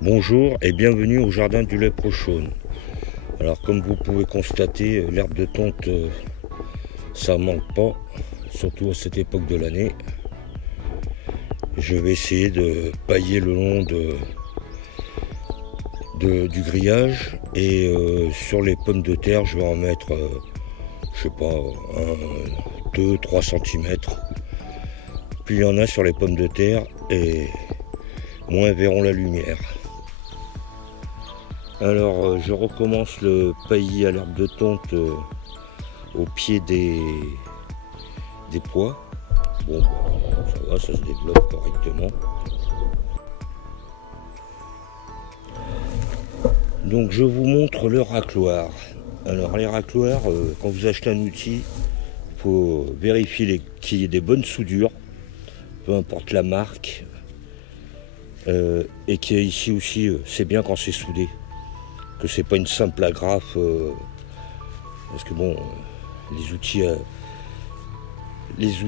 Bonjour et bienvenue au jardin du lait Prochaume. Alors comme vous pouvez constater, l'herbe de tonte, ça manque pas, surtout à cette époque de l'année. Je vais essayer de pailler le long du grillage et sur les pommes de terre, je vais en mettre, je sais pas, 2-3 cm. Plus il y en a sur les pommes de terre et moins verront la lumière. Alors je recommence le paillis à l'herbe de tonte au pied des pois. Bon, ça va, ça se développe correctement. Donc je vous montre le racloir. Alors les racloirs, quand vous achetez un outil, il faut vérifier qu'il y ait des bonnes soudures, peu importe la marque. Et qu'il y ait ici aussi, c'est bien quand c'est soudé. Que c'est pas une simple agrafe, parce que bon, les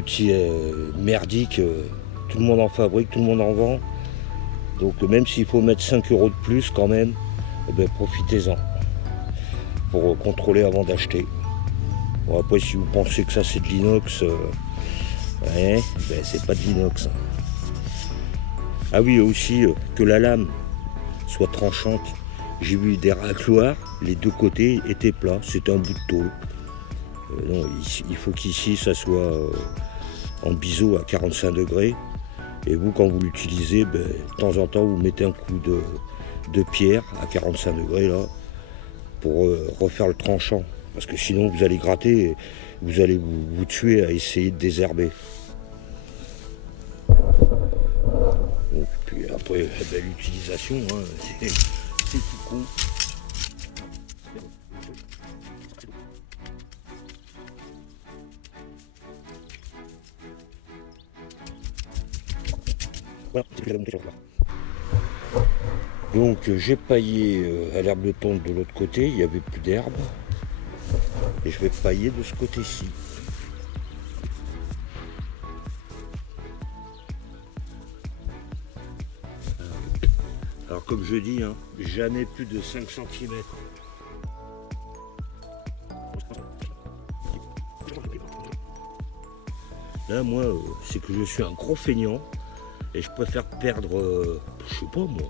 outils merdiques, tout le monde en fabrique, tout le monde en vend. Donc même s'il faut mettre 5 € de plus quand même, eh ben, profitez-en pour contrôler avant d'acheter. Bon, après si vous pensez que ça c'est de l'inox, ouais, ben, c'est pas de l'inox. Ah oui, aussi que la lame soit tranchante. J'ai vu des racloirs, les deux côtés étaient plats, c'était un bout de tôle. Non, il faut qu'ici ça soit en biseau à 45 degrés. Et vous, quand vous l'utilisez, ben, de temps en temps, vous mettez un coup de pierre à 45 degrés là, pour refaire le tranchant. Parce que sinon, vous allez gratter et vous allez vous tuer à essayer de désherber. Donc, puis après, ben, l'utilisation, hein, c'est tout con. Voilà, c'est ce que j'avais monté sur là. Donc j'ai paillé à l'herbe de tonte de l'autre côté, il n'y avait plus d'herbe. Et je vais pailler de ce côté-ci. Alors comme je dis, hein, jamais plus de 5 cm. Là moi, c'est que je suis un gros feignant et je préfère perdre, je sais pas moi,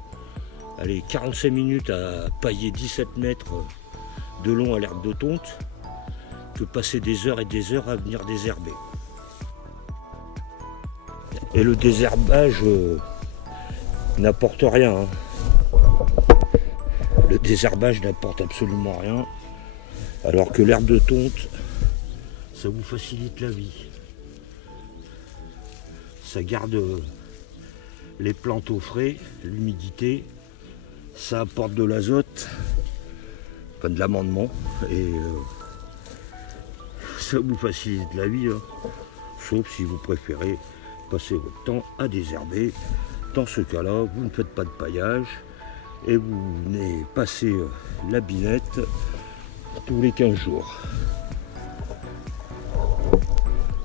allez, 45 minutes à pailler 17 mètres de long à l'herbe de tonte que passer des heures et des heures à venir désherber. Et le désherbage n'apporte rien. Hein. Le désherbage n'apporte absolument rien, alors que l'herbe de tonte, ça vous facilite la vie. Ça garde les plantes au frais, l'humidité, ça apporte de l'azote, enfin de l'amendement, et ça vous facilite la vie, hein. Sauf si vous préférez passer votre temps à désherber. Dans ce cas-là, vous ne faites pas de paillage et vous venez passer la binette tous les 15 jours.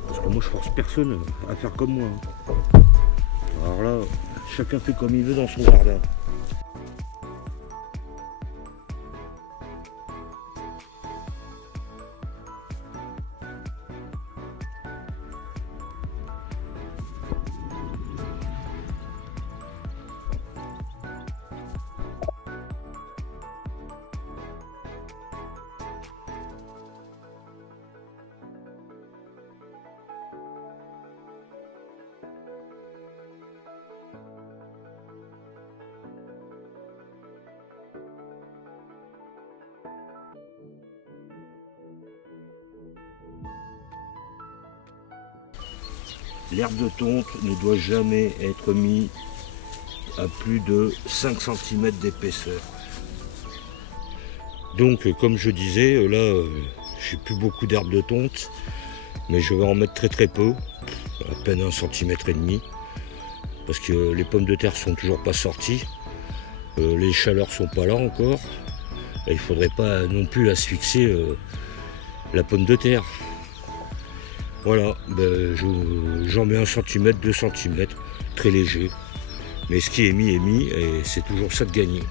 Parce que moi je force personne à faire comme moi. Alors là, chacun fait comme il veut dans son jardin. L'herbe de tonte ne doit jamais être mise à plus de 5 cm d'épaisseur. Donc comme je disais, là j'ai plus beaucoup d'herbe de tonte, mais je vais en mettre très peu, à peine 1,5 cm, parce que les pommes de terre sont toujours pas sorties, les chaleurs sont pas là encore, et il faudrait pas non plus asphyxier la pomme de terre. Voilà, ben j'en mets 1 cm, 2 cm, très léger. Mais ce qui est mis, et c'est toujours ça de gagner.